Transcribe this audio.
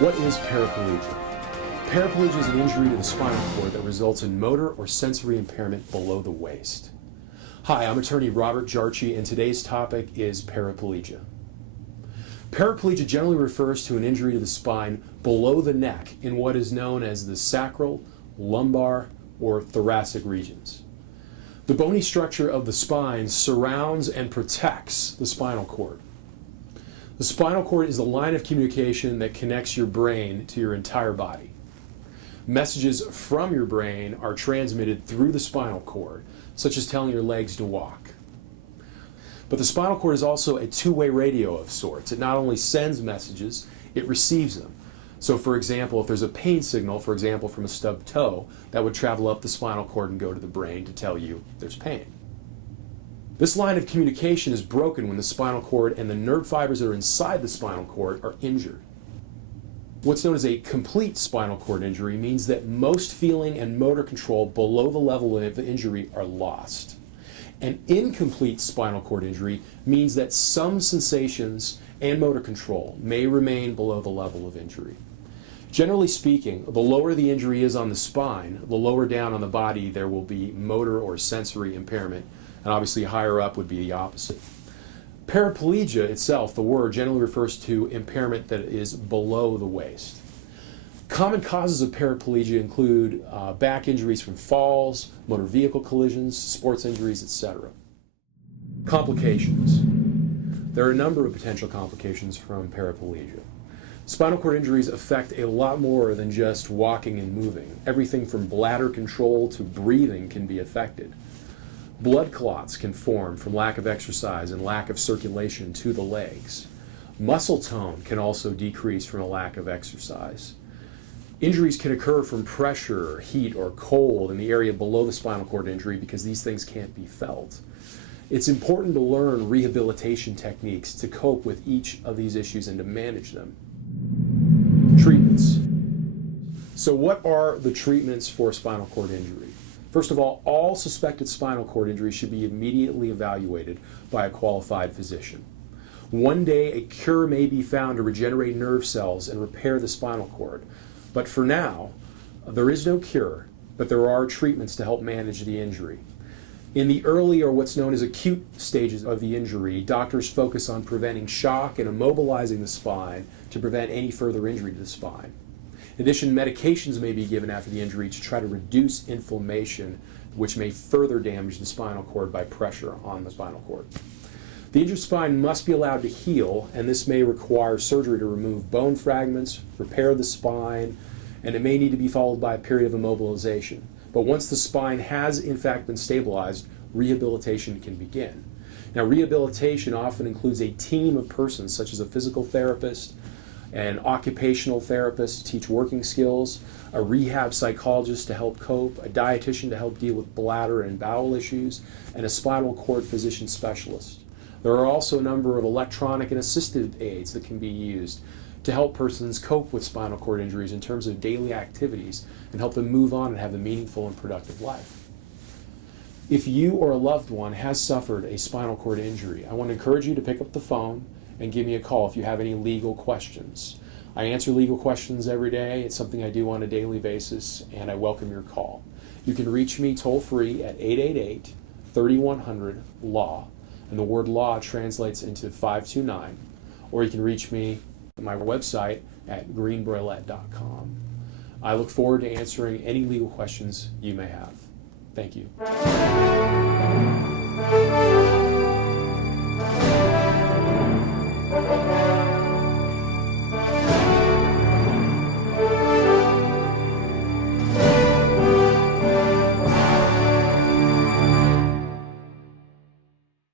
What is paraplegia? Paraplegia is an injury to the spinal cord that results in motor or sensory impairment below the waist. Hi, I'm attorney Robert Jarchi, and today's topic is paraplegia. Paraplegia generally refers to an injury to the spine below the neck in what is known as the sacral, lumbar, or thoracic regions. The bony structure of the spine surrounds and protects the spinal cord. The spinal cord is the line of communication that connects your brain to your entire body. Messages from your brain are transmitted through the spinal cord, such as telling your legs to walk. But the spinal cord is also a two-way radio of sorts. It not only sends messages, it receives them. So for example, if there's a pain signal, for example from a stubbed toe, that would travel up the spinal cord and go to the brain to tell you there's pain. This line of communication is broken when the spinal cord and the nerve fibers that are inside the spinal cord are injured. What's known as a complete spinal cord injury means that most feeling and motor control below the level of the injury are lost. An incomplete spinal cord injury means that some sensations and motor control may remain below the level of injury. Generally speaking, the lower the injury is on the spine, the lower down on the body there will be motor or sensory impairment, and obviously higher up would be the opposite. Paraplegia itself, the word, generally refers to impairment that is below the waist. Common causes of paraplegia include back injuries from falls, motor vehicle collisions, sports injuries, etc. Complications. There are a number of potential complications from paraplegia. Spinal cord injuries affect a lot more than just walking and moving. Everything from bladder control to breathing can be affected. Blood clots can form from lack of exercise and lack of circulation to the legs. Muscle tone can also decrease from a lack of exercise. Injuries can occur from pressure, heat, or cold in the area below the spinal cord injury because these things can't be felt. It's important to learn rehabilitation techniques to cope with each of these issues and to manage them. Treatments. So what are the treatments for spinal cord injury? First of all suspected spinal cord injuries should be immediately evaluated by a qualified physician. One day a cure may be found to regenerate nerve cells and repair the spinal cord. But for now, there is no cure, but there are treatments to help manage the injury. In the early or what's known as acute stages of the injury, doctors focus on preventing shock and immobilizing the spine to prevent any further injury to the spine. In addition, medications may be given after the injury to try to reduce inflammation, which may further damage the spinal cord by pressure on the spinal cord. The injured spine must be allowed to heal, and this may require surgery to remove bone fragments, repair the spine, and it may need to be followed by a period of immobilization. But once the spine has in fact been stabilized, rehabilitation can begin. Now, rehabilitation often includes a team of persons, such as a physical therapist, an occupational therapist to teach working skills, a rehab psychologist to help cope, a dietitian to help deal with bladder and bowel issues, and a spinal cord physician specialist. There are also a number of electronic and assisted aids that can be used to help persons cope with spinal cord injuries in terms of daily activities and help them move on and have a meaningful and productive life. If you or a loved one has suffered a spinal cord injury, I want to encourage you to pick up the phone and give me a call if you have any legal questions. I answer legal questions every day. It's something I do on a daily basis, and I welcome your call. You can reach me toll-free at 888-3100-LAW, and the word law translates into 529, or you can reach me at my website at greenbroilette.com. I look forward to answering any legal questions you may have. Thank you.